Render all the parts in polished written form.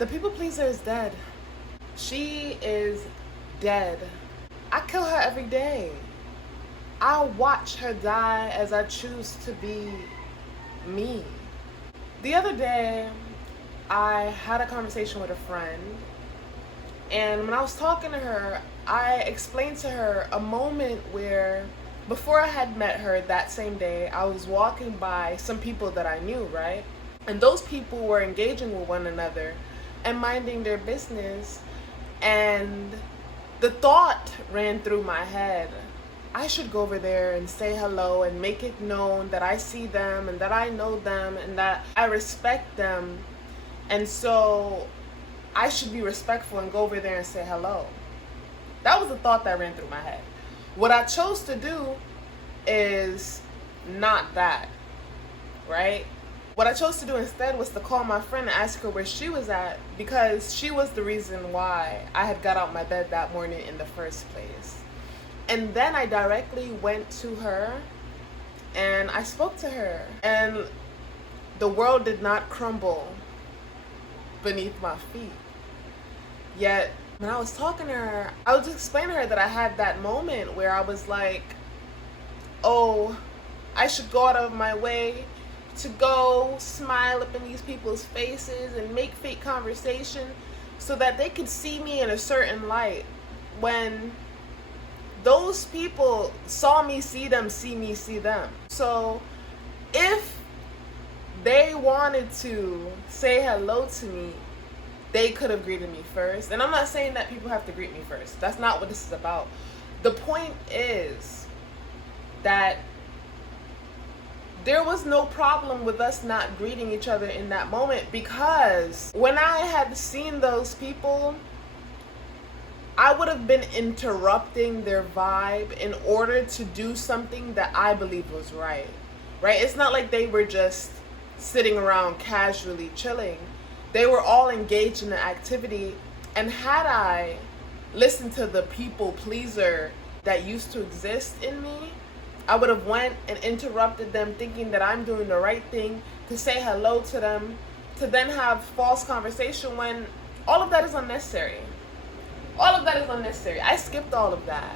The people pleaser is dead. She is dead. I kill her every day. I watch her die as I choose to be me. The other day, I had a conversation with a friend, and when I was talking to her, I explained to her a moment where, before I had met her that same day, I was walking by some people that I knew, right? And those people were engaging with one another and minding their business, and the thought ran through my head, I should go over there and say hello and make it known that I see them and that I know them and that I respect them. And so I should be respectful and go over there and say hello. That was the thought that ran through my head. What I chose to do is not that, right? What I chose to do instead was to call my friend and ask her where she was at, because she was the reason why I had got out my bed that morning in the first place. And then I directly went to her and I spoke to her, and the world did not crumble beneath my feet. Yet when I was talking to her, I was just explaining to her that I had that moment where I was like, oh, I should go out of my way to go smile up in these people's faces and make fake conversation so that they could see me in a certain light, when those people saw me see them, see me see them. So if they wanted to say hello to me, they could have greeted me first. And I'm not saying that people have to greet me first. That's not what this is about. The point is that there was no problem with us not greeting each other in that moment, because when I had seen those people, I would have been interrupting their vibe in order to do something that I believed was right. Right? It's not like they were just sitting around casually chilling. They were all engaged in the activity, and had I listened to the people pleaser that used to exist in me, I would have went and interrupted them thinking that I'm doing the right thing, to say hello to them, to then have false conversation, when all of that is unnecessary. All of that is unnecessary. I skipped all of that.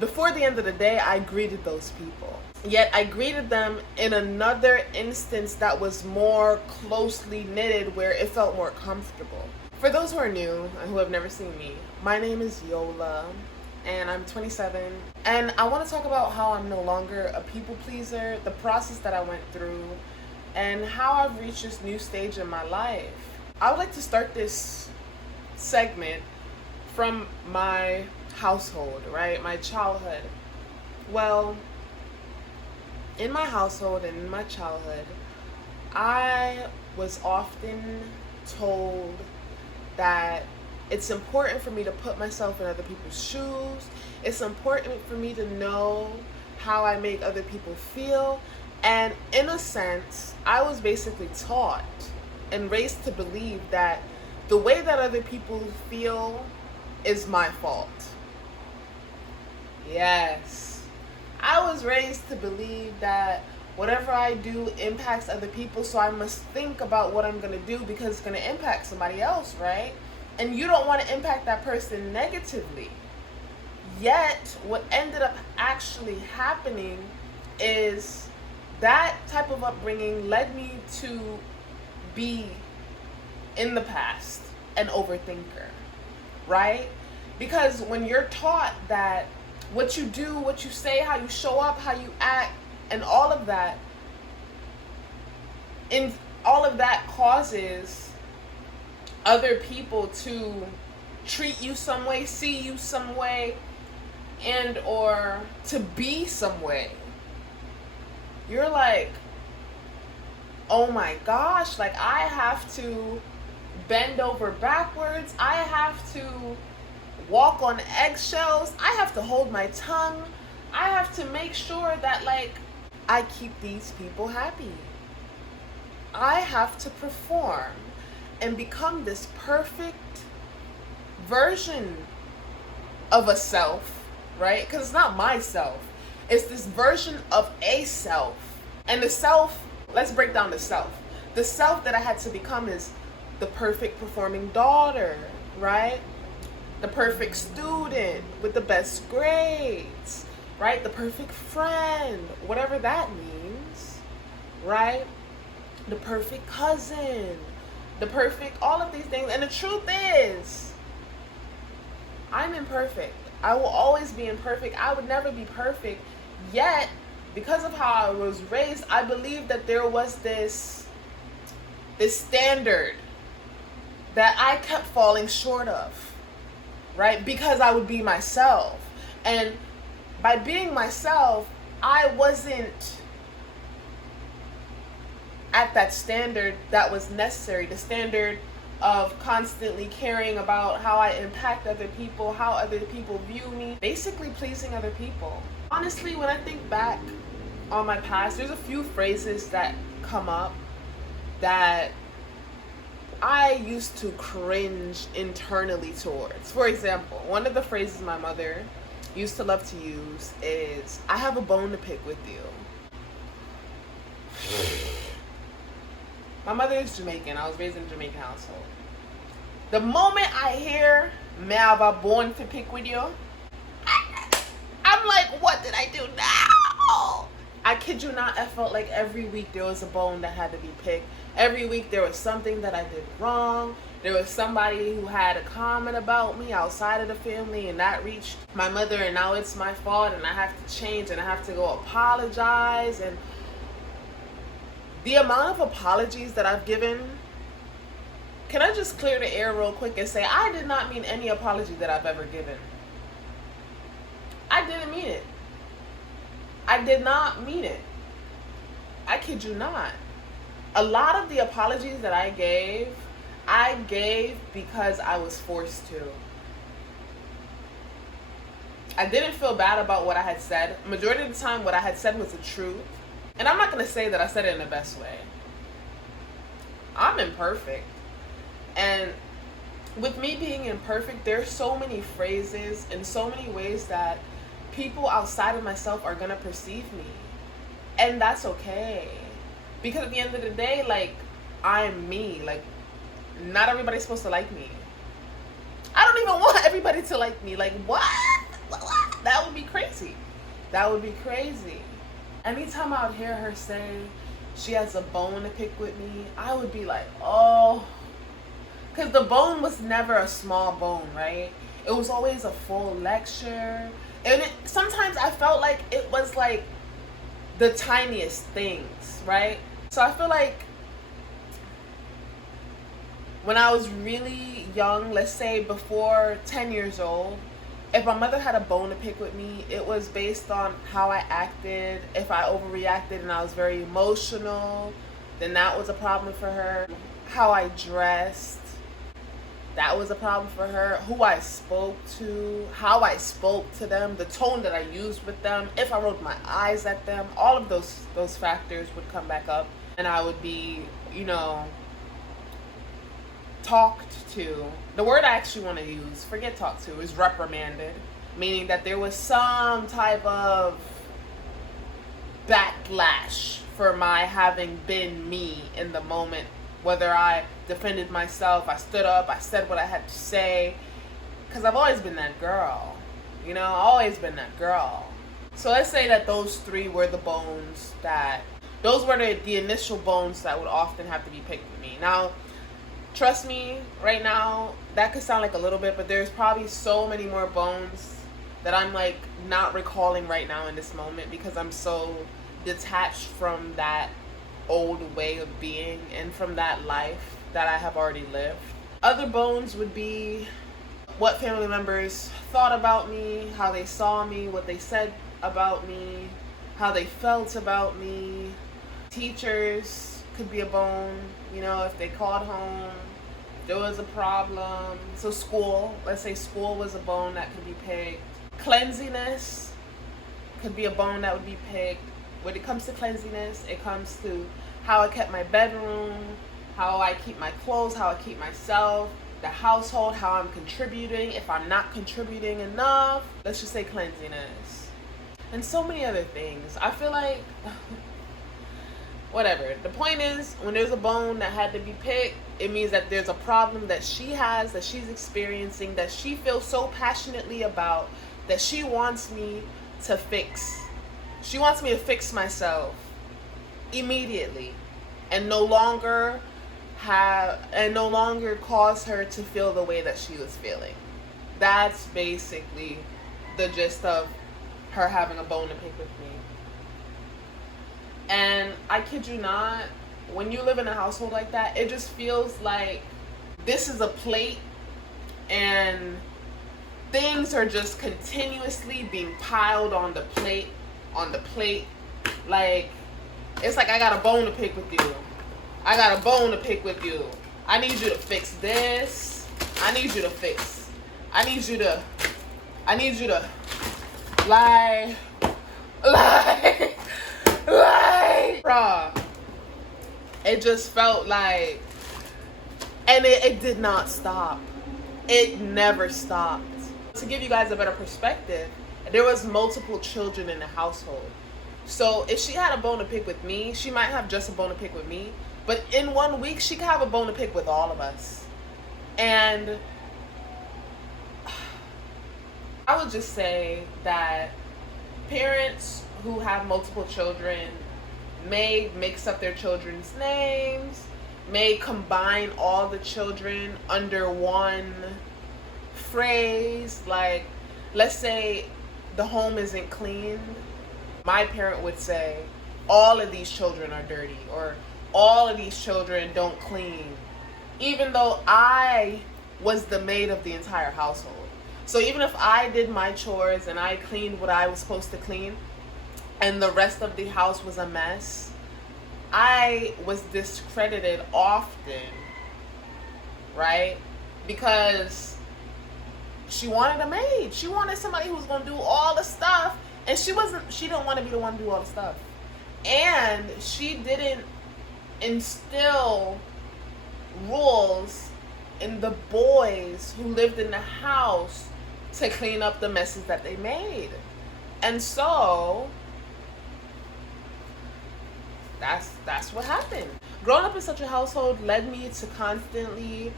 Before the end of the day, I greeted those people. Yet I greeted them in another instance that was more closely knitted, where it felt more comfortable. For those who are new and who have never seen me, my name is Yola, and I'm 27. And I want to talk about how I'm no longer a people pleaser, the process that I went through, and how I've reached this new stage in my life. I would like to start this segment from my household, right? My childhood. Well, in my household and in my childhood, I was often told that it's important for me to put myself in other people's shoes. It's important for me to know how I make other people feel. And in a sense, I was basically taught and raised to believe that the way that other people feel is my fault. Yes. I was raised to believe that whatever I do impacts other people, so I must think about what I'm going to do because it's going to impact somebody else, right? And you don't want to impact that person negatively. Yet, what ended up actually happening is that type of upbringing led me to be, in the past, an overthinker, right? Because when you're taught that what you do, what you say, how you show up, how you act, and all of that causes other people to treat you some way, see you some way, and or to be some way. You're like, oh my gosh, like I have to bend over backwards, I have to walk on eggshells, I have to hold my tongue, I have to make sure that like I keep these people happy. I have to perform and become this perfect version of a self, right? Because it's not myself. It's this version of a self. And the self, let's break down the self. The self that I had to become is the perfect performing daughter, right? The perfect student with the best grades, right? The perfect friend, whatever that means, right? The perfect cousin, the perfect, all of these things. And the truth is, I'm imperfect. I will always be imperfect. I would never be perfect. Yet, because of how I was raised, I believe that there was this standard that I kept falling short of, right? Because I would be myself. And by being myself, I wasn't at that standard that was necessary, the standard of constantly caring about how I impact other people, how other people view me, basically pleasing other people. Honestly, when I think back on my past, there's a few phrases that come up that I used to cringe internally towards. For example, one of the phrases my mother used to love to use is, "I have a bone to pick with you." My mother is Jamaican. I was raised in a Jamaican household. The moment I hear, "Me have a bone to pick with you," I'm like, what did I do now? I kid you not, I felt like every week there was a bone that had to be picked. Every week there was something that I did wrong. There was somebody who had a comment about me outside of the family, and that reached my mother, and now it's my fault, and I have to change, and I have to go apologize. And the amount of apologies that I've given, can I just clear the air real quick and say I did not mean any apology that I've ever given. I didn't mean it. I did not mean it. I kid you not. A lot of the apologies that I gave because I was forced to. I didn't feel bad about what I had said. Majority of the time, what I had said was the truth. And I'm not going to say that I said it in the best way. I'm imperfect. And with me being imperfect, there's so many phrases and so many ways that people outside of myself are going to perceive me. And that's okay. Because at the end of the day, like, I'm me. Like, not everybody's supposed to like me. I don't even want everybody to like me. Like, what? That would be crazy. That would be crazy. Anytime I would hear her say she has a bone to pick with me, I would be like, oh. Because the bone was never a small bone, right? It was always a full lecture. And sometimes I felt like it was like the tiniest things, right? So I feel like when I was really young, let's say before 10 years old, if my mother had a bone to pick with me, it was based on how I acted. If I overreacted and I was very emotional, then that was a problem for her. How I dressed, that was a problem for her. Who I spoke to, how I spoke to them, the tone that I used with them, if I rolled my eyes at them, all of those factors would come back up, and I would be, talked to. The word I actually want to use, forget talked to, is reprimanded, meaning that there was some type of backlash for my having been me in the moment. Whether I defended myself, I stood up, I said what I had to say, because I've always been that girl, always been that girl. So let's say that those three were the bones those were the initial bones that would often have to be picked with me. Now, trust me, right now, that could sound like a little bit, but there's probably so many more bones that I'm like not recalling right now in this moment because I'm so detached from that old way of being and from that life that I have already lived. Other bones would be what family members thought about me, how they saw me, what they said about me, how they felt about me. Teachers could be a bone, if they called home, if there was a problem. So school, let's say school was a bone that could be picked. Cleanliness could be a bone that would be picked. When it comes to cleanliness, it comes to how I kept my bedroom, how I keep my clothes, how I keep myself, the household, how I'm contributing. If I'm not contributing enough, let's just say cleanliness. And so many other things. I feel like Whatever. The point is, when there's a bone that had to be picked, it means that there's a problem that she has, that she's experiencing, that she feels so passionately about, that she wants me to fix. She wants me to fix myself immediately and no longer cause her to feel the way that she was feeling. That's basically the gist of her having a bone to pick with me. And I kid you not, when you live in a household like that, it just feels like this is a plate and things are just continuously being piled on the plate. Like, it's like I got a bone to pick with you. I got a bone to pick with you. I need you to fix this. I need you to lie, bruh. It just felt like, and it did not stop. It never stopped. To give you guys a better perspective, there was multiple children in the household. So if she had a bone to pick with me, she might have just a bone to pick with me. But in 1 week, she could have a bone to pick with all of us. And I would just say that parents who have multiple children may mix up their children's names, may combine all the children under one phrase. Like, let's say the home isn't cleaned. My parent would say, all of these children are dirty, or all of these children don't clean, even though I was the maid of the entire household. So even if I did my chores and I cleaned what I was supposed to clean and the rest of the house was a mess, I was discredited often, right? Because she wanted a maid. She wanted somebody who was going to do all the stuff, and she didn't want to be the one to do all the stuff. And she didn't instill rules in the boys who lived in the house to clean up the messes that they made. And so that's what happened. Growing up in such a household led me to constantly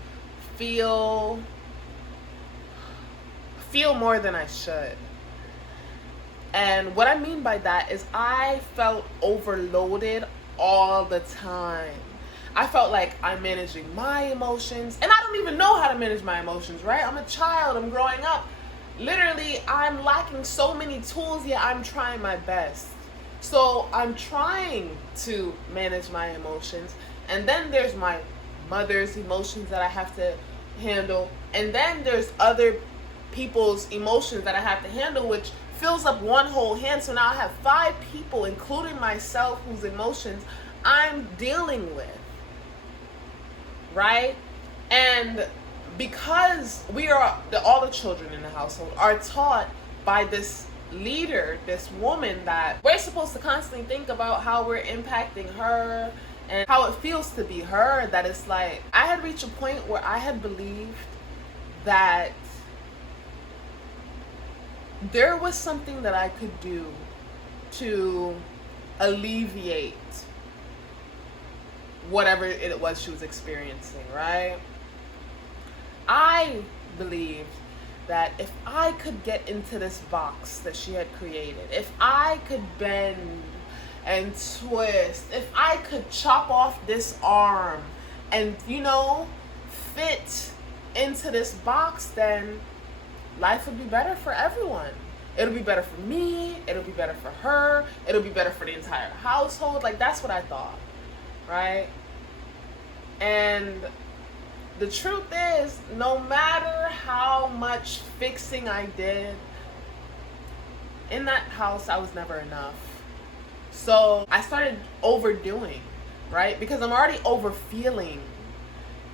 feel more than I should. And what I mean by that is I felt overloaded all the time. I felt like I'm managing my emotions, and I don't even know how to manage my emotions, right? I'm a child, I'm growing up. Literally, I'm lacking so many tools, yet I'm trying my best. So I'm trying to manage my emotions, and then there's my mother's emotions that I have to handle, and then there's other people's emotions that I have to handle, which fills up one whole hand. So now I have 5 people, including myself, whose emotions I'm dealing with, right? And because all the children in the household are taught by this leader, this woman, that we're supposed to constantly think about how we're impacting her and how it feels to be her, that it's like I had reached a point where I had believed that there was something that I could do to alleviate whatever it was she was experiencing, right? I believed that if I could get into this box that she had created, if I could bend and twist, if I could chop off this arm and, fit into this box, then life would be better for everyone. It'll be better for me, it'll be better for her, it'll be better for the entire household. Like, that's what I thought, right? And the truth is, no matter how much fixing I did, in that house, I was never enough. So I started overdoing, right? Because I'm already overfeeling.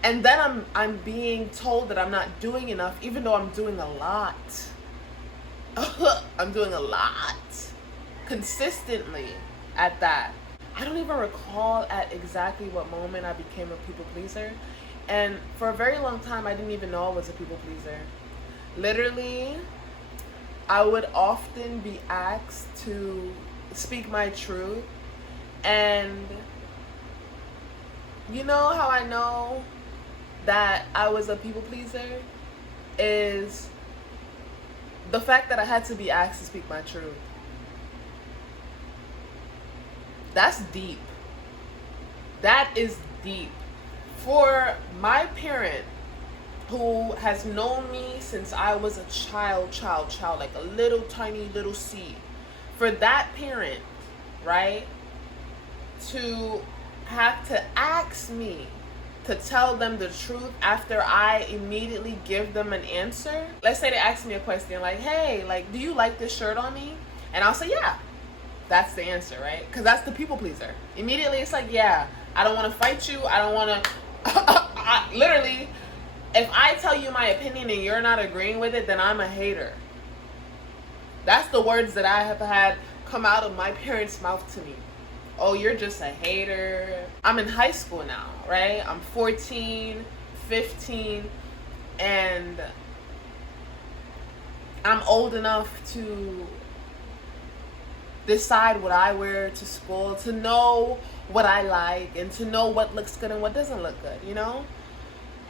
And then I'm being told that I'm not doing enough, even though I'm doing a lot. I'm doing a lot. Consistently at that. I don't even recall at exactly what moment I became a people pleaser. And for a very long time, I didn't even know I was a people pleaser. Literally, I would often be asked to speak my truth, and You know how I know that I was a people pleaser? Is the fact that I had to be asked to speak my truth. That's deep. That is deep. For my parent, who has known me since I was a child, like a little tiny little seed, for that parent, right, to have to ask me to tell them the truth after I immediately give them an answer. Let's say they ask me a question like, hey, like, do you like this shirt on me? And I'll say, yeah. That's the answer, right? Because that's the people pleaser. Immediately it's like, yeah, I don't want to fight you. I don't want to, literally, if I tell you my opinion and you're not agreeing with it, then I'm a hater. That's the words that I have had come out of my parents' mouth to me. Oh, you're just a hater. I'm in high school now, right? I'm 14, 15, and I'm old enough to decide what I wear to school, to know what I like, and to know what looks good and what doesn't look good, you know?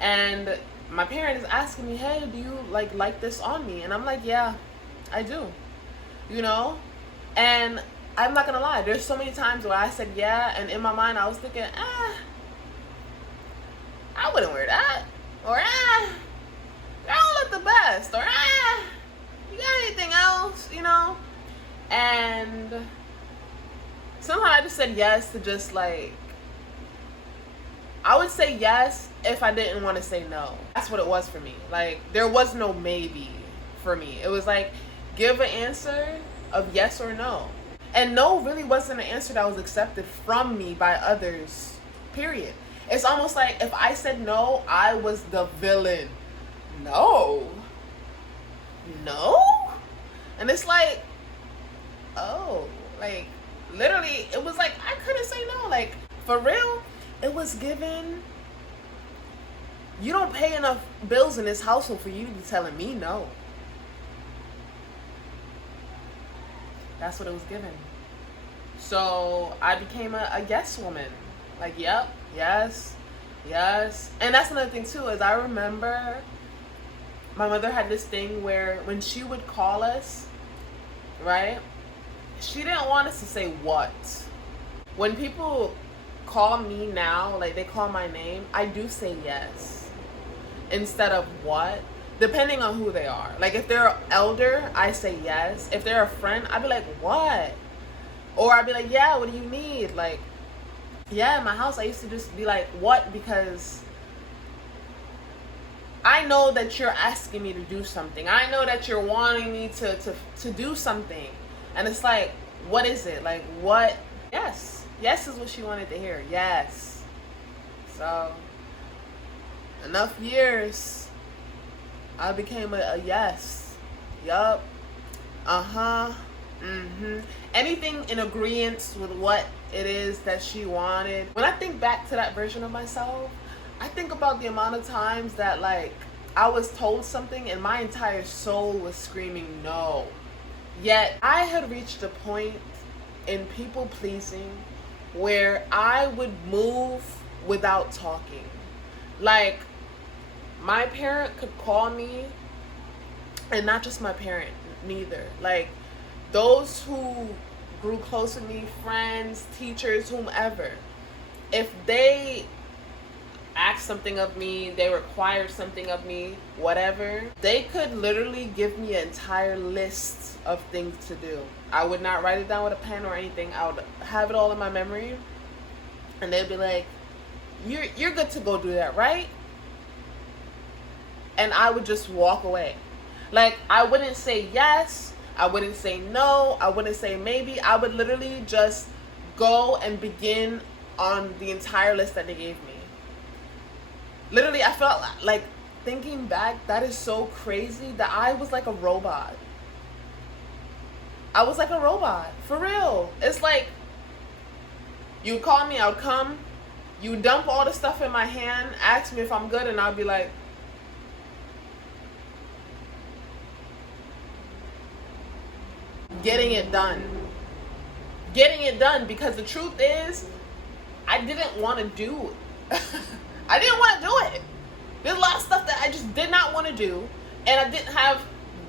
And my parent is asking me, hey, do you like this on me? And I'm like, yeah, I do, you know? And I'm not gonna lie, there's so many times where I said yeah, and in my mind I was thinking, I wouldn't wear that, or I don't look the best, or you got anything else, you know? And somehow I just said yes to just like, I would say yes if I didn't want to say no. That's what it was for me. Like, there was no maybe for me. It was like, give an answer of yes or no. And no really wasn't an answer that was accepted from me by others, period. It's almost like if I said no, I was the villain. No. And it's like, oh, like, literally, it was like, I couldn't say no. Like, for real, it was given, you don't pay enough bills in this household for you to be telling me no. That's what it was given. So I became a yes woman. Like, yep, yes. And that's another thing too, is I remember my mother had this thing where when she would call us, right, she didn't want us to say what. When people call me now, like they call my name, I do say yes instead of what, depending on who they are. Like if they're elder, I say yes. If they're a friend, I'd be like, what? Or I'd be like, yeah, what do you need? Like, yeah, in my house, I used to just be like, what? Because I know that you're asking me to do something. I know that you're wanting me to do something. And it's like, what is it? Like, what? Yes. Yes is what she wanted to hear. Yes. So, enough years, I became a yes. Yup. Uh-huh. Mm-hmm. Anything in agreement with what it is that she wanted. When I think back to that version of myself, I think about the amount of times that, like, I was told something and my entire soul was screaming no. Yet I had reached a point in people pleasing where I would move without talking. Like, my parent could call me, and not just my parent, neither. Like, those who grew close with me, friends, teachers, whomever, if they asked something of me, they required something of me, whatever, they could literally give me an entire list of things to do. I would not write it down with a pen or anything. I would have it all in my memory, and they'd be like, you're good to go do that, right? And I would just walk away. Like, I wouldn't say yes, I wouldn't say no, I wouldn't say maybe. I would literally just go and begin on the entire list that they gave me. Literally, I felt like, thinking back, that is so crazy that I was like a robot. I was like a robot, for real. It's like, you call me, I would come, you dump all the stuff in my hand, ask me if I'm good, and I'll be like, getting it done. Getting it done, because the truth is, I didn't want to do I didn't want to do it. There's a lot of stuff that I just did not want to do, and I didn't have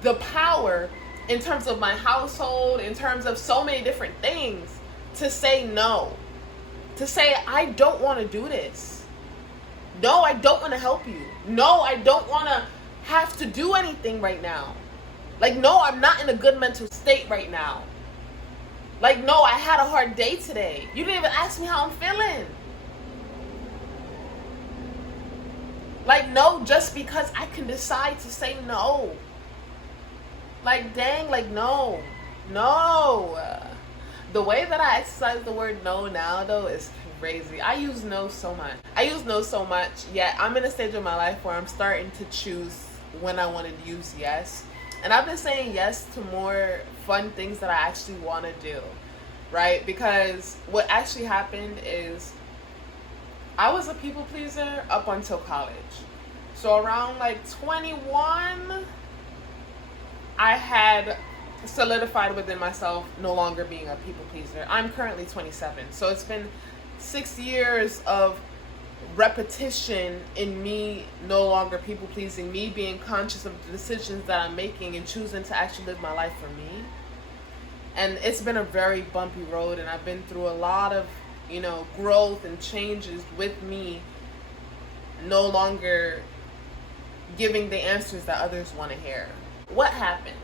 the power in terms of my household, in terms of so many different things, to say no. To say, I don't want to do this. No, I don't want to help you. No, I don't want to have to do anything right now. Like, no, I'm not in a good mental state right now. Like, no, I had a hard day today. You didn't even ask me how I'm feeling. Like, no, just because I can decide to say no. Like, dang, like, no. No. The way that I exercise the word no now, though, is crazy. I use no so much. Yet I'm in a stage of my life where I'm starting to choose when I want to use yes. And I've been saying yes to more fun things that I actually want to do, right? Because what actually happened is I was a people pleaser up until college. So around like 21, I had solidified within myself no longer being a people pleaser. I'm currently 27. So it's been 6 years of repetition in me no longer people pleasing, me being conscious of the decisions that I'm making and choosing to actually live my life for me. And it's been a very bumpy road, and I've been through a lot of, growth and changes with me no longer giving the answers that others want to hear. What happened?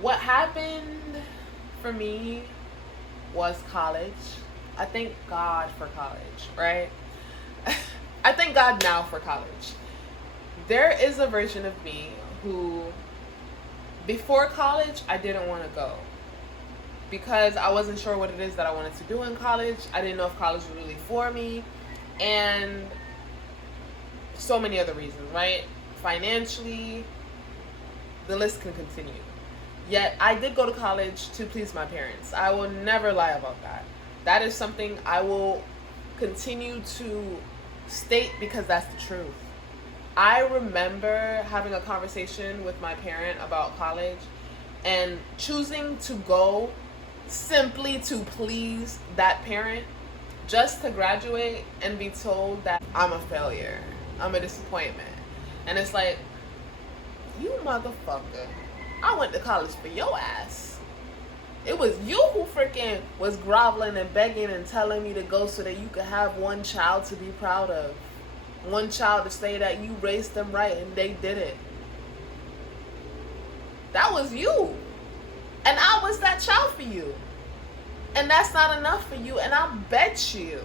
What happened for me was college. I thank God for college, right? I thank God now for college. There is a version of me who, before college, I didn't want to go because I wasn't sure what it is that I wanted to do in college. I didn't know if college was really for me, and so many other reasons, right? Financially, the list can continue. Yet I did go to college to please my parents. I will never lie about that. That is something I will continue to state because that's the truth. I remember having a conversation with my parent about college and choosing to go simply to please that parent, just to graduate and be told that I'm a failure, I'm a disappointment. And it's like, you motherfucker, I went to college for your ass. It was you who freaking was groveling and begging and telling me to go so that you could have one child to be proud of. One child to say that you raised them right and they did it. That was you. And I was that child for you. And that's not enough for you. And I bet you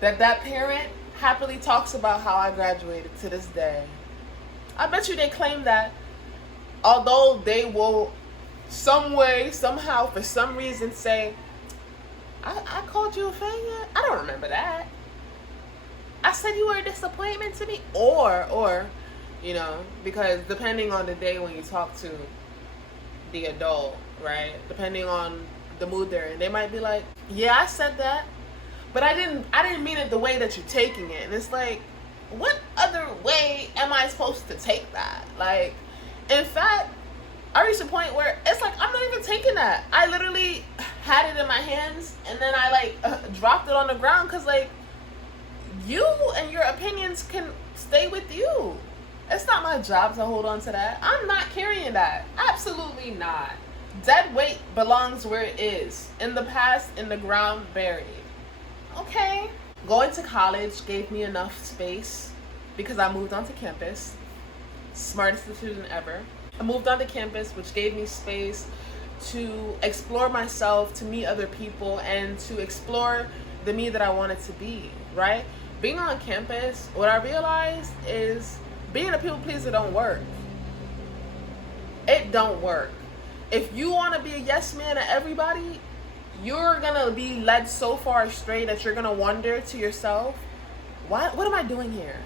that parent happily talks about how I graduated to this day. I bet you they claim that, although they will some way, somehow, for some reason say, I called you a failure? I don't remember that. I said you were a disappointment to me. Or, because depending on the day when you talk to the adult, right? Depending on the mood they're in, they might be like, yeah, I said that, but I didn't mean it the way that you're taking it. And it's like, what other way am I supposed to take that? Like, in fact, I reached a point where it's like, I'm not even taking that. I literally had it in my hands and then I dropped it on the ground because you and your opinions can stay with you. It's not my job to hold on to that. I'm not carrying that. Absolutely not. Dead weight belongs where it is. In the past, in the ground, buried. Okay. Going to college gave me enough space because I moved onto campus. Smartest decision ever. I moved onto campus, which gave me space to explore myself, to meet other people, and to explore the me that I wanted to be, right? Being on campus, what I realized is being a people pleaser don't work. It don't work. If you want to be a yes man to everybody, you're going to be led so far astray that you're going to wonder to yourself, what am I doing here?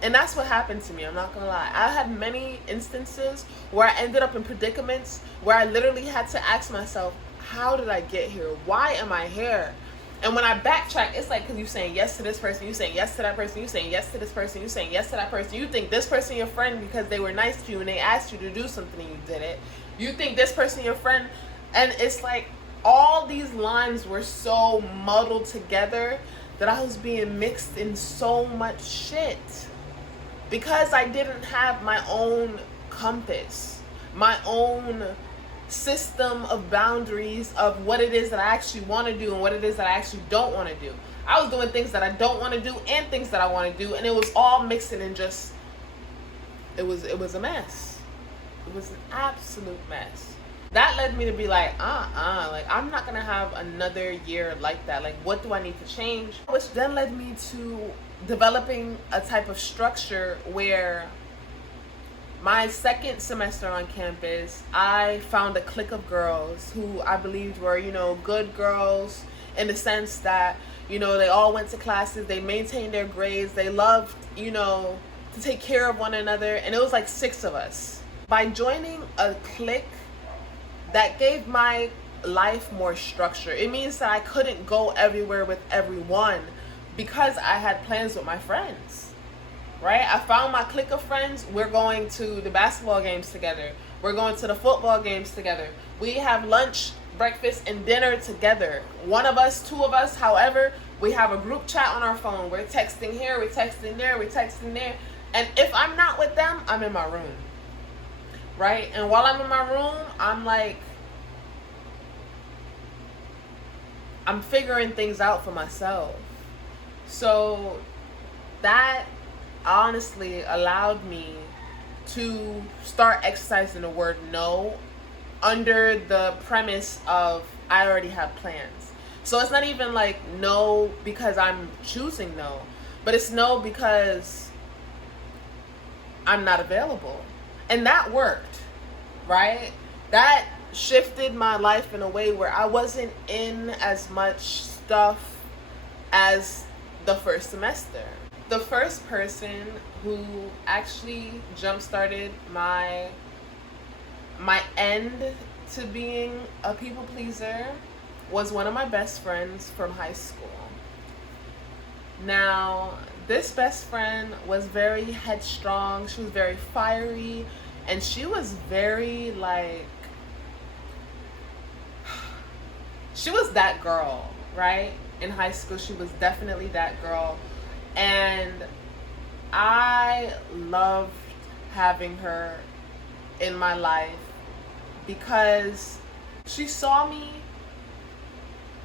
And that's what happened to me. I'm not going to lie. I had many instances where I ended up in predicaments where I literally had to ask myself, how did I get here? Why am I here? And when I backtrack, it's like, because you're saying yes to this person, you're saying yes to that person, you're saying yes to this person, you're saying yes to that person. You think this person your friend because they were nice to you and they asked you to do something and you did it. You think this person your friend, and it's like all these lines were so muddled together that I was being mixed in so much shit because I didn't have my own compass, my own system of boundaries of what it is that I actually want to do and what it is that I actually don't want to do. I was doing things that I don't want to do and things that I want to do, and it was all mixing and just it was a mess. It was an absolute mess. That led me to be like, like I'm not gonna have another year like that. Like, what do I need to change? Which then led me to developing a type of structure where my second semester on campus, I found a clique of girls who I believed were, good girls in the sense that, they all went to classes, they maintained their grades, they loved, to take care of one another, and it was like 6 of us. By joining a clique, that gave my life more structure. It means that I couldn't go everywhere with everyone because I had plans with my friends, right? I found my clique of friends. We're going to the basketball games together. We're going to the football games together. We have lunch, breakfast, and dinner together. One of us, 2 of us, however, we have a group chat on our phone. We're texting here, we're texting there, we're texting there. And if I'm not with them, I'm in my room, right? And while I'm in my room, I'm figuring things out for myself. So that honestly allowed me to start exercising the word no under the premise of I already have plans. So it's not even like no because I'm choosing no, but it's no because I'm not available. And that worked, right? That shifted my life in a way where I wasn't in as much stuff as the first semester. The first person who actually jump-started my end to being a people pleaser was one of my best friends from high school. Now, this best friend was very headstrong, she was very fiery, and she was very she was that girl, right? In high school, she was definitely that girl. And I loved having her in my life because she saw me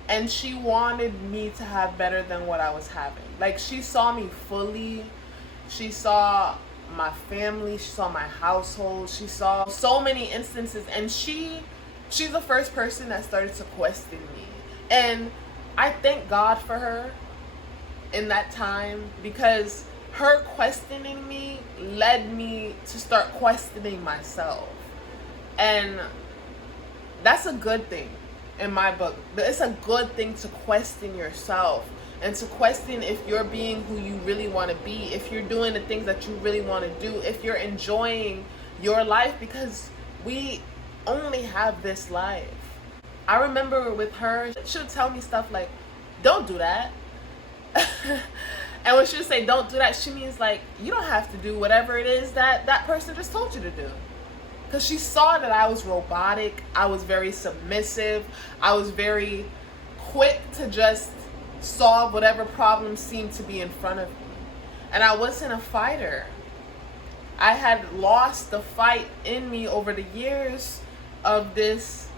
and she wanted me to have better than what I was having. Like, she saw me fully. She saw my family. She saw my household. She saw so many instances. And she's the first person that started to question me. And I thank God for her in that time, because her questioning me led me to start questioning myself. And that's a good thing in my book. It's a good thing to question yourself and to question if you're being who you really want to be, if you're doing the things that you really want to do, if you're enjoying your life, because we only have this life. I remember with her, she would tell me stuff like, don't do that. And when she would say don't do that, she means like, you don't have to do whatever it is that that person just told you to do. Because she saw that I was robotic, I was very submissive, I was very quick to just solve whatever problem seemed to be in front of me. And I wasn't a fighter. I had lost the fight in me over the years of this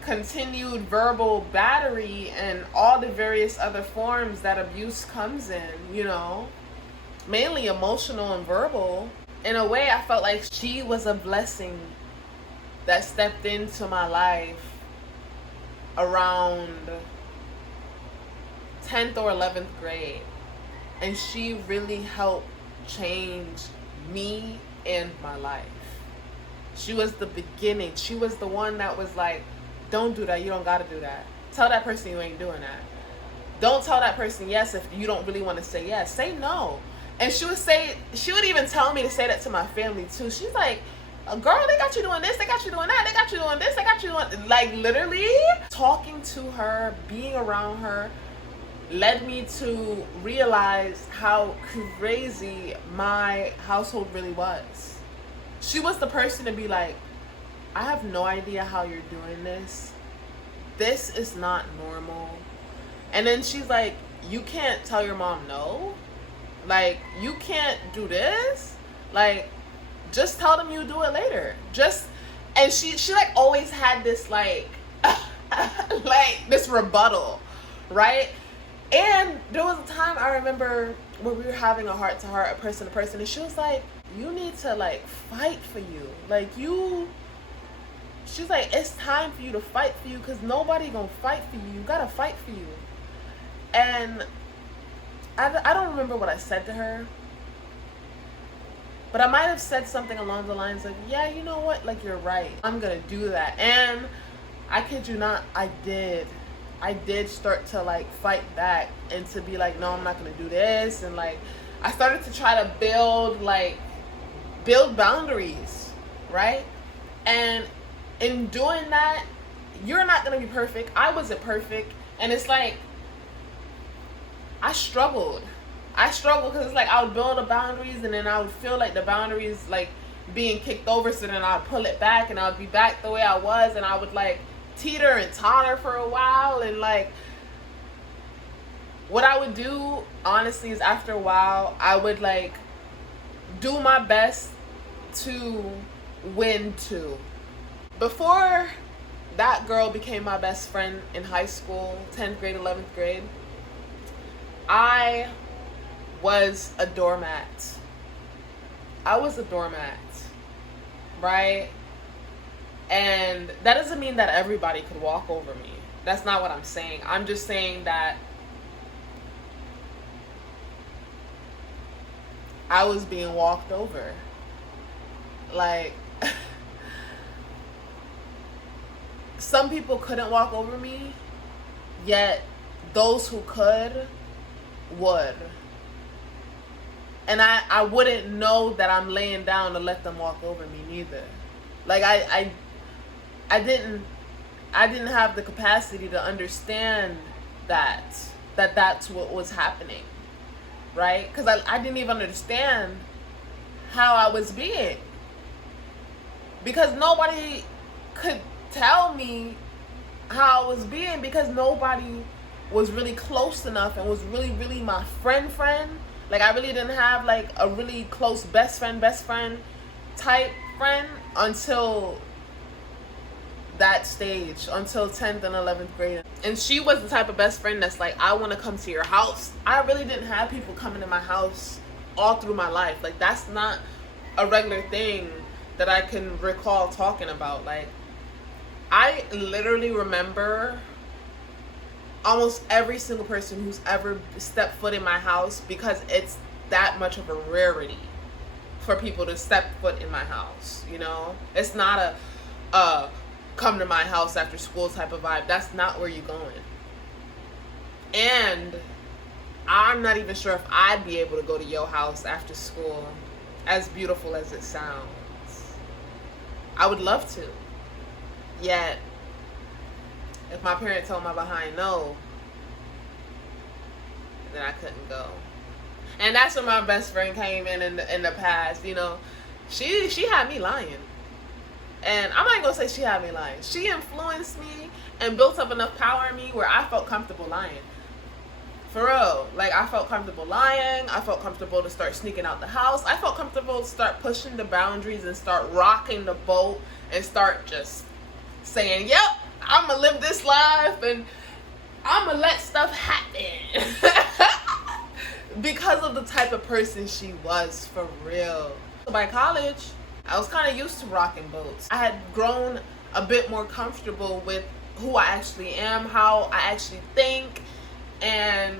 continued verbal battery and all the various other forms that abuse comes in, mainly emotional and verbal. In a way, I felt like she was a blessing that stepped into my life around 10th or 11th grade. And she really helped change me and my life. She was the beginning. She was the one that was like, don't do that. You don't got to do that. Tell that person you ain't doing that. Don't tell that person yes if you don't really want to say yes. Say no. And she would even tell me to say that to my family too. She's like, girl, they got you doing this, they got you doing that, they got you doing this, they got you doing, like, literally. Talking to her, being around her, led me to realize how crazy my household really was. She was the person to be like, I have no idea how you're doing this. This is not normal. And then she's like, you can't tell your mom no. Like, you can't do this. Like, just tell them you do it later. Just, and she like always had this like, like this rebuttal, right? And there was a time I remember where we were having a heart to heart, a person to person, and she was like, you need to like fight for you. Like, she's like, it's time for you to fight for you, because nobody gonna fight for you. You gotta fight for you. And I don't remember what I said to her, but I might have said something along the lines of, yeah, you know what, like, you're right, I'm gonna do that. And I kid you not, I did start to like fight back and to be like, no, I'm not gonna do this. And like, I started to try to build boundaries, right? And in doing that, you're not gonna be perfect. I wasn't perfect. And it's like, I struggled because it's like I would build the boundaries, and then I would feel like the boundaries like being kicked over, so then I'd pull it back and I would be back the way I was, and I would like teeter and totter for a while. And like, what I would do honestly is, after a while, I would like do my best to win too. Before that girl became my best friend in high school, 10th grade, 11th grade, I was a doormat. Right? And that doesn't mean that everybody could walk over me. That's not what I'm saying. I'm just saying that I was being walked over. Like, some people couldn't walk over me, yet those who could would. And I wouldn't know that I'm laying down to let them walk over me neither. Like, I didn't have the capacity to understand that's what was happening, right? Because I didn't even understand how I was being, because nobody could tell me how I was being, because nobody was really close enough and was really, really my friend. Like, I really didn't have like a really close best friend type friend until that stage, until 10th and 11th grade. And she was the type of best friend that's like, I want to come to your house. I really didn't have people coming to my house all through my life. Like, that's not a regular thing that I can recall talking about. Like, I literally remember almost every single person who's ever stepped foot in my house, because it's that much of a rarity for people to step foot in my house, you know? It's not a come to my house after school type of vibe. That's not where you're going. And I'm not even sure if I'd be able to go to your house after school, as beautiful as it sounds. I would love to. Yet, if my parents told my behind no, then I couldn't go. And that's when my best friend came in the past, you know. She had me lying. And I'm not gonna say she had me lying. She influenced me and built up enough power in me where I felt comfortable lying. For real. Like, I felt comfortable lying. I felt comfortable to start sneaking out the house. I felt comfortable to start pushing the boundaries and start rocking the boat and start just saying, yep, I'm gonna live this life and I'm gonna let stuff happen. Because of the type of person she was, for real. By college, I was kind of used to rocking boats. I had grown a bit more comfortable with who I actually am, how I actually think, and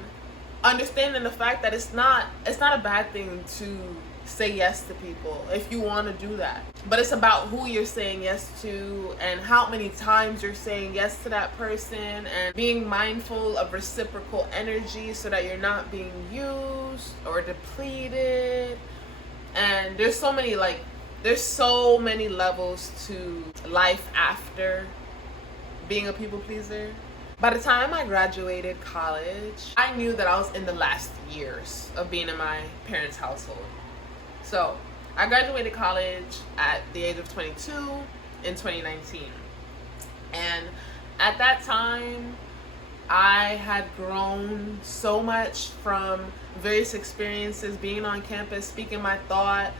understanding the fact that it's not a bad thing to say yes to people if you want to do that. But it's about who you're saying yes to and how many times you're saying yes to that person, and being mindful of reciprocal energy so that you're not being used or depleted. And there's so many levels to life after being a people pleaser. By the time I graduated college, I knew that I was in the last years of being in my parents' household. So I graduated college at the age of 22 in 2019. And at that time, I had grown so much from various experiences, being on campus, speaking my thought.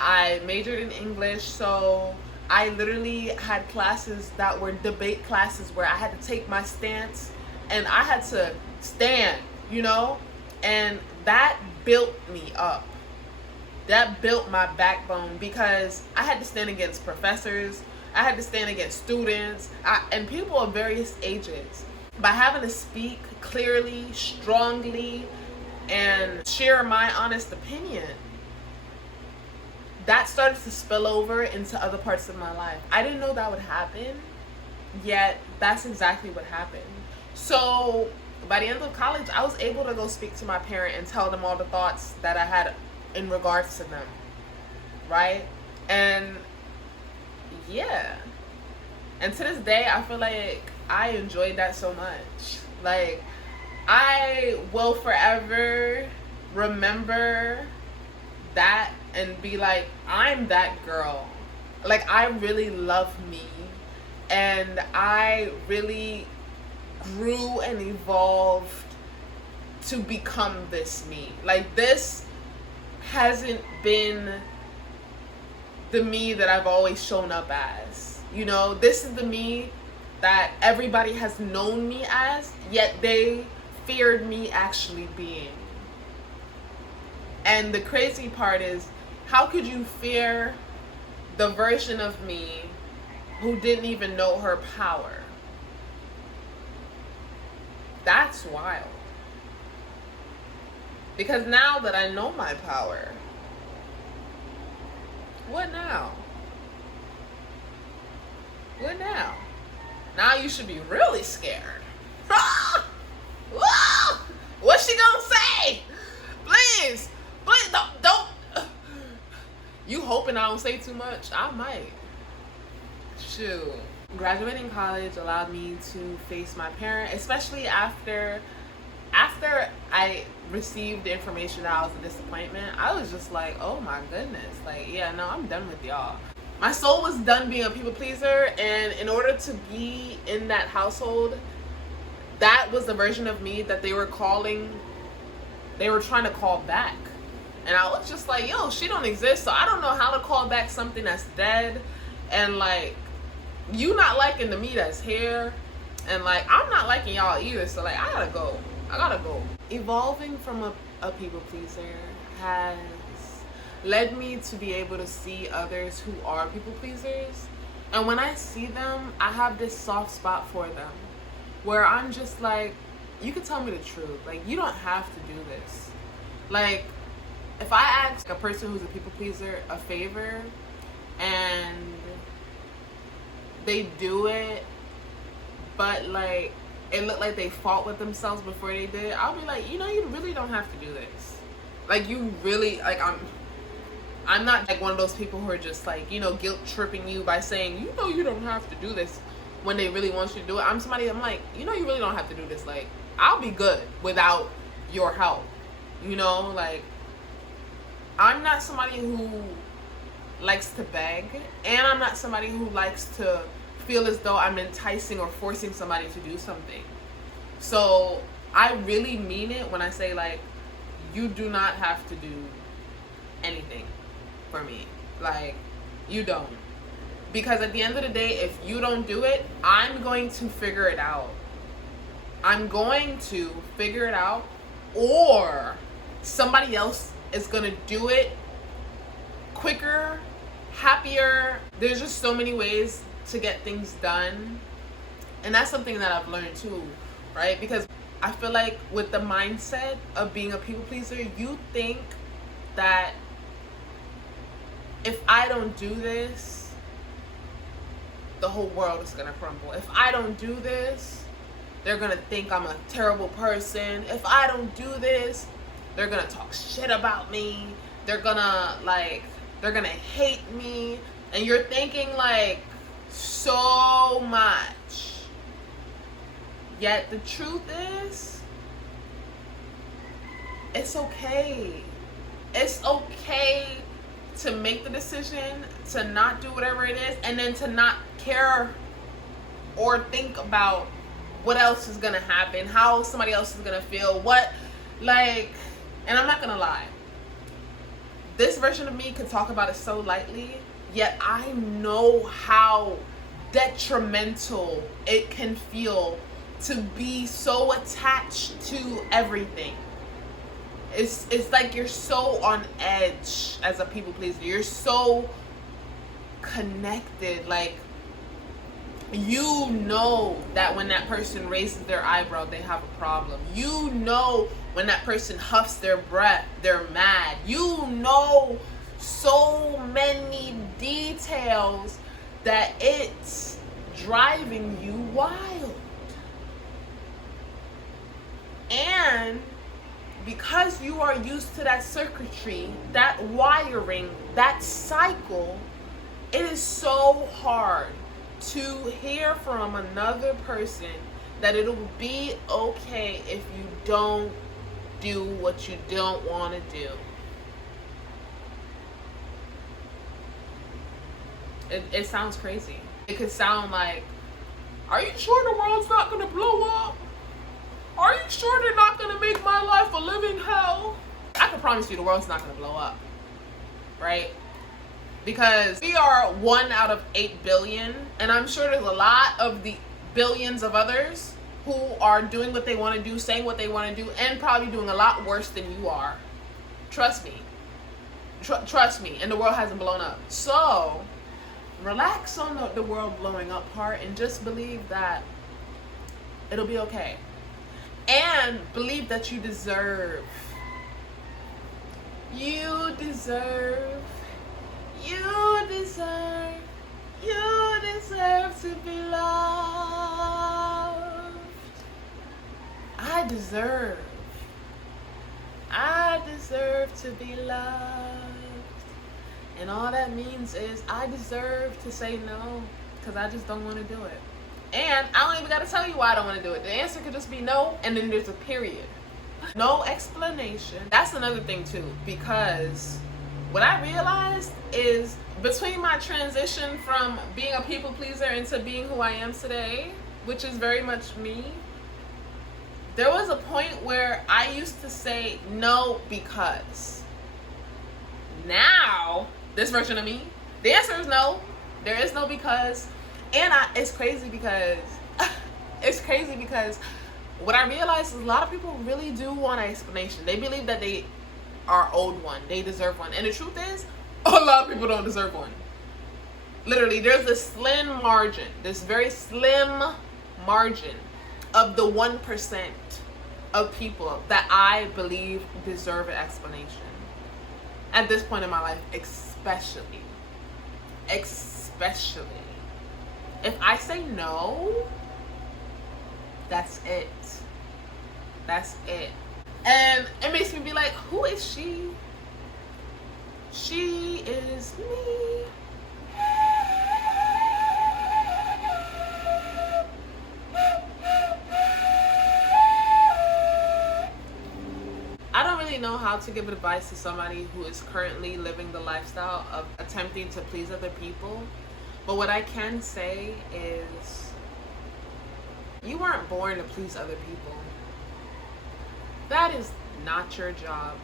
I majored in English, so I literally had classes that were debate classes where I had to take my stance and I had to stand, you know? And that built me up. That built my backbone because I had to stand against professors, I had to stand against students, and people of various ages. By having to speak clearly, strongly, and share my honest opinion, that started to spill over into other parts of my life. I didn't know that would happen, yet that's exactly what happened. So by the end of college, I was able to go speak to my parent and tell them all the thoughts that I had in regards to them, right? And yeah. And to this day, I feel like I enjoyed that so much. Like, I will forever remember that and be like, I'm that girl. Like, I really love me. And I really grew and evolved to become this me. Like, this hasn't been the me that I've always shown up as. You know, this is the me that everybody has known me as, yet they feared me actually being. And the crazy part is, how could you fear the version of me who didn't even know her power? That's wild. Because now that I know my power, what now? What now? Now you should be really scared. What's she gonna say? Please, don't. You hoping I don't say too much? I might. Shoot. Graduating college allowed me to face my parent, especially after I received the information that I was a disappointment. I was just like, oh my goodness. Like, yeah, no, I'm done with y'all. My soul was done being a people pleaser, and in order to be in that household, that was the version of me that they were trying to call back. And I was just like, yo, she don't exist, so I don't know how to call back something that's dead. And like, you not liking the me that's here, and like, I'm not liking y'all either, so like, I gotta go. Evolving from a people pleaser has led me to be able to see others who are people pleasers. And when I see them, I have this soft spot for them where I'm just like, you can tell me the truth. Like, you don't have to do this. Like, if I ask a person who's a people pleaser a favor and they do it, but like, it looked like they fought with themselves before they did it, I'll be like, you know, you really don't have to do this. Like, you really, like, I'm not like one of those people who are just like, you know, guilt tripping you by saying, you know, you don't have to do this when they really want you to do it. I'm like, you know, you really don't have to do this. Like, I'll be good without your help. You know, like, I'm not somebody who likes to beg, and I'm not somebody who likes to feel as though I'm enticing or forcing somebody to do something. So I really mean it when I say, like, you do not have to do anything for me. Like, you don't. Because at the end of the day, if you don't do it, I'm going to figure it out. Or somebody else is going to do it quicker, happier. There's just so many ways to get things done. And that's something that I've learned too, right? Because I feel like with the mindset of being a people pleaser, you think that if I don't do this, the whole world is gonna crumble. If I don't do this, they're gonna think I'm a terrible person. If I don't do this, they're gonna talk shit about me. They're gonna hate me. And you're thinking like so much. Yet the truth is, it's okay. It's okay to make the decision to not do whatever it is, and then to not care or think about what else is gonna happen, how somebody else is gonna feel, what, like, and I'm not gonna lie, this version of me could talk about it so lightly, yet I know how detrimental it can feel to be so attached to everything. It's like you're so on edge as a people pleaser. You're so connected. Like, you know that when that person raises their eyebrow, they have a problem. You know when that person huffs their breath, they're mad. You know so many details that it's driving you wild. And because you are used to that circuitry, that wiring, that cycle, it is so hard to hear from another person that it'll be okay if you don't do what you don't want to do. It sounds crazy. It could sound like, are you sure the world's not going to blow up? Are you sure they're not going to make my life a living hell? I can promise you the world's not going to blow up, right? Because we are 1 out of 8 billion, and I'm sure there's a lot of the billions of others who are doing what they want to do, saying what they want to do, and probably doing a lot worse than you are. Trust me. Trust me, and the world hasn't blown up. So, relax on the world blowing up part and just believe that it'll be okay. And believe that you deserve. You deserve to be loved. I deserve to be loved. And all that means is I deserve to say no, because I just don't want to do it. And I don't even got to tell you why I don't want to do it. The answer could just be no, and then there's a period. No explanation. That's another thing too, because what I realized is between my transition from being a people pleaser into being who I am today, which is very much me, there was a point where I used to say no because. Now, this version of me, the answer is no. There is no because. And it's crazy because what I realized is a lot of people really do want an explanation. They believe that they are owed one. They deserve one. And the truth is, a lot of people don't deserve one. Literally, there's a slim margin, this very slim margin of the 1% of people that I believe deserve an explanation. At this point in my life, especially. If I say no, that's it. That's it. And it makes me be like, who is she? She is me. I don't really know how to give advice to somebody who is currently living the lifestyle of attempting to please other people. But what I can say is, you weren't born to please other people. That is not your job.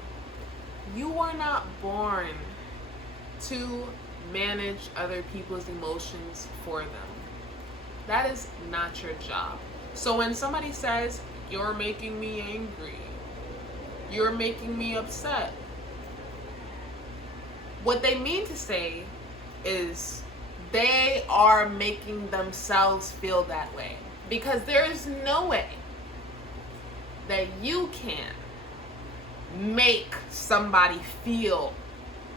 You were not born to manage other people's emotions for them. That is not your job. So when somebody says, you're making me angry, you're making me upset, what they mean to say is they are making themselves feel that way. Because there is no way that you can make somebody feel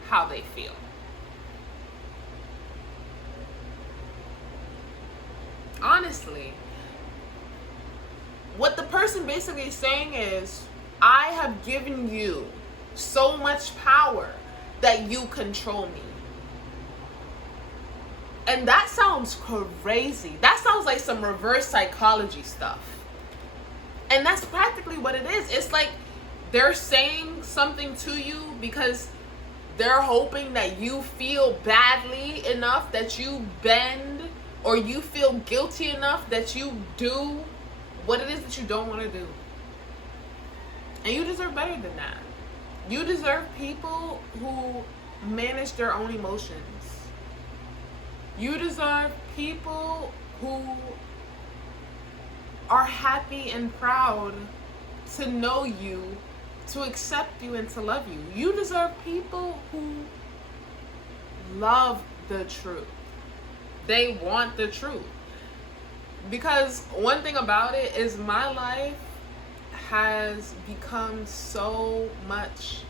how they feel. Honestly, what the person basically is saying is, I have given you so much power that you control me. And that sounds crazy. That sounds like some reverse psychology stuff. And that's practically what it is. It's like they're saying something to you because they're hoping that you feel badly enough that you bend, or you feel guilty enough that you do what it is that you don't want to do. And you deserve better than that. You deserve people who manage their own emotions. You deserve people who are happy and proud to know you, to accept you, and to love you. You deserve people who love the truth. They want the truth. Because one thing about it is my life has become so much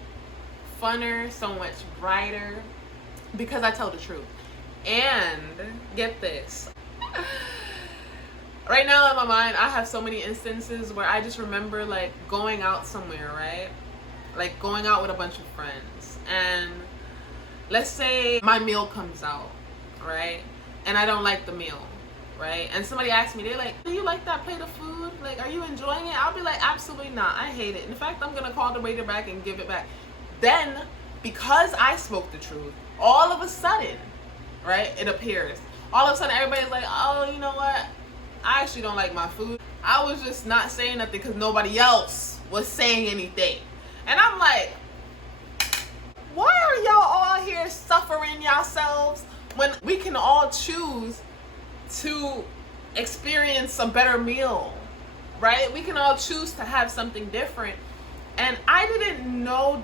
funner, so much brighter, because I tell the truth. And get this. Right now in my mind, I have so many instances where I just remember like going out somewhere, right? Like going out with a bunch of friends. And let's say my meal comes out, right? And I don't like the meal, right? And somebody asks me, they're like, do you like that plate of food? Like, are you enjoying it? I'll be like, absolutely not. I hate it. In fact, I'm going to call the waiter back and give it back. Then, because I spoke the truth, all of a sudden, right, it appears. All of a sudden, everybody's like, oh, you know what? I actually don't like my food. I was just not saying nothing because nobody else was saying anything. And I'm like, why are y'all all here suffering yourselves when we can all choose to experience a better meal, right? We can all choose to have something different. And I didn't know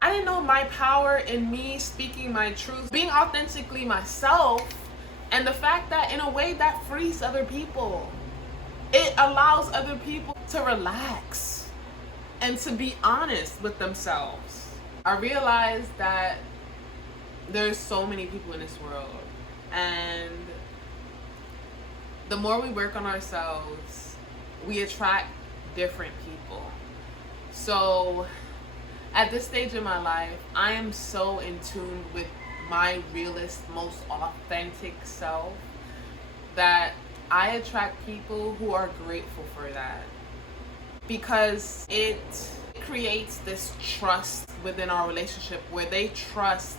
I didn't know my power in me speaking my truth, being authentically myself, and the fact that in a way that frees other people. It allows other people to relax and to be honest with themselves. I realized that there's so many people in this world, and the more we work on ourselves, we attract different people. So at this stage in my life, I am so in tune with my realest, most authentic self that I attract people who are grateful for that, because it creates this trust within our relationship where they trust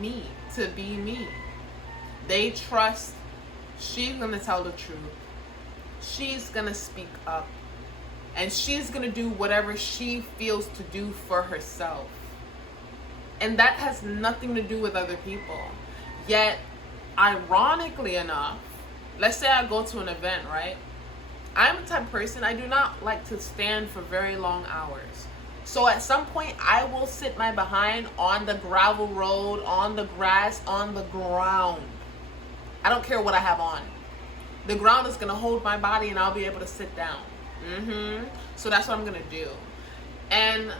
me to be me. They trust she's gonna tell the truth, she's gonna speak up, and she's gonna do whatever she feels to do for herself. And that has nothing to do with other people. Yet, ironically enough, let's say I go to an event, right? I'm the type of person, I do not like to stand for very long hours. So at some point, I will sit my behind on the gravel road, on the grass, on the ground. I don't care what I have on. The ground is going to hold my body and I'll be able to sit down. So that's what I'm going to do. And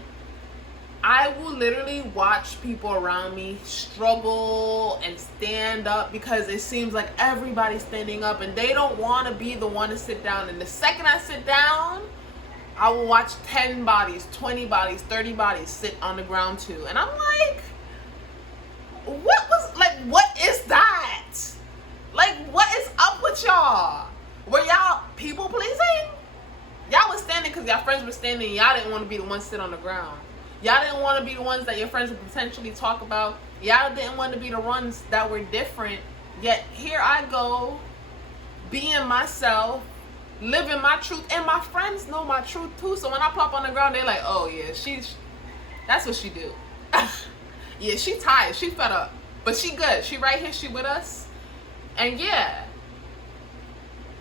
I will literally watch people around me struggle and stand up because it seems like everybody's standing up and they don't want to be the one to sit down. And the second I sit down, I will watch 10 bodies, 20 bodies, 30 bodies sit on the ground too. And I'm like, what is that? Like, what is up with y'all? Were y'all people pleasing? Y'all was standing because y'all friends were standing. Y'all didn't want to be the ones to sit on the ground. Y'all didn't want to be the ones that your friends would potentially talk about. Y'all didn't want to be the ones that were different. Yet here I go, being myself, living my truth. And my friends know my truth too. So when I pop on the ground, they're like, oh yeah, that's what she do. Yeah, she tired. She fed up. But she good. She right here. She with us. And yeah.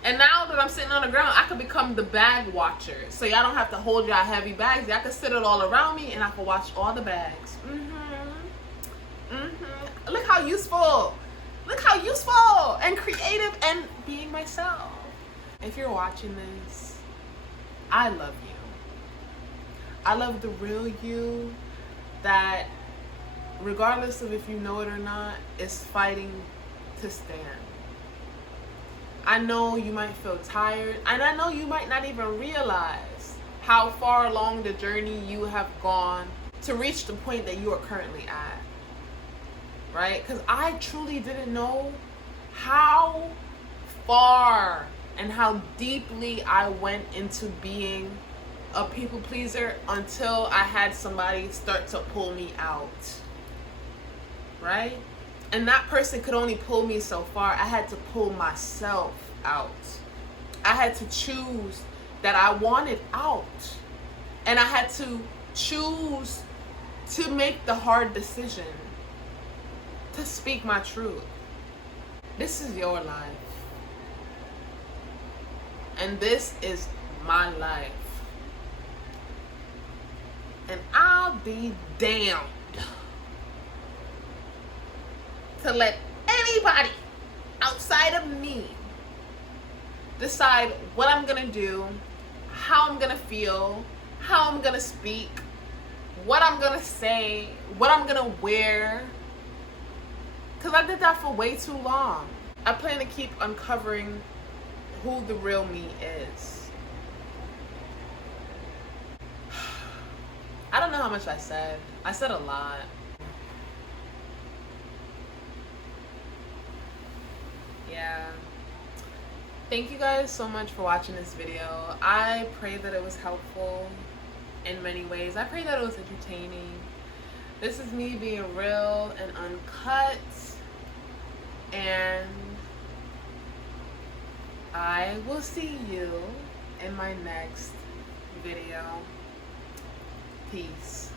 And now that I'm sitting on the ground, I could become the bag watcher. So y'all don't have to hold y'all heavy bags. Y'all can sit it all around me and I can watch all the bags. Look how useful. Look how useful and creative and being myself. If you're watching this, I love you. I love the real you that, regardless of if you know it or not, is fighting to stand. I know you might feel tired, and I know you might not even realize how far along the journey you have gone to reach the point that you are currently at, right? Because I truly didn't know how far and how deeply I went into being a people pleaser until I had somebody start to pull me out, right? And that person could only pull me so far. I had to pull myself out. I had to choose that I wanted out. And I had to choose to make the hard decision to speak my truth. This is your life. And this is my life. And I'll be damned to let anybody outside of me decide what I'm gonna do, how I'm gonna feel, how I'm gonna speak, what I'm gonna say, what I'm gonna wear. Because I did that for way too long. I plan to keep uncovering who the real me is. I don't know how much I said. I said a lot. Yeah. Thank you guys so much for watching this video. I pray that it was helpful in many ways. I pray that it was entertaining. This is me being real and uncut. And I will see you in my next video. Peace.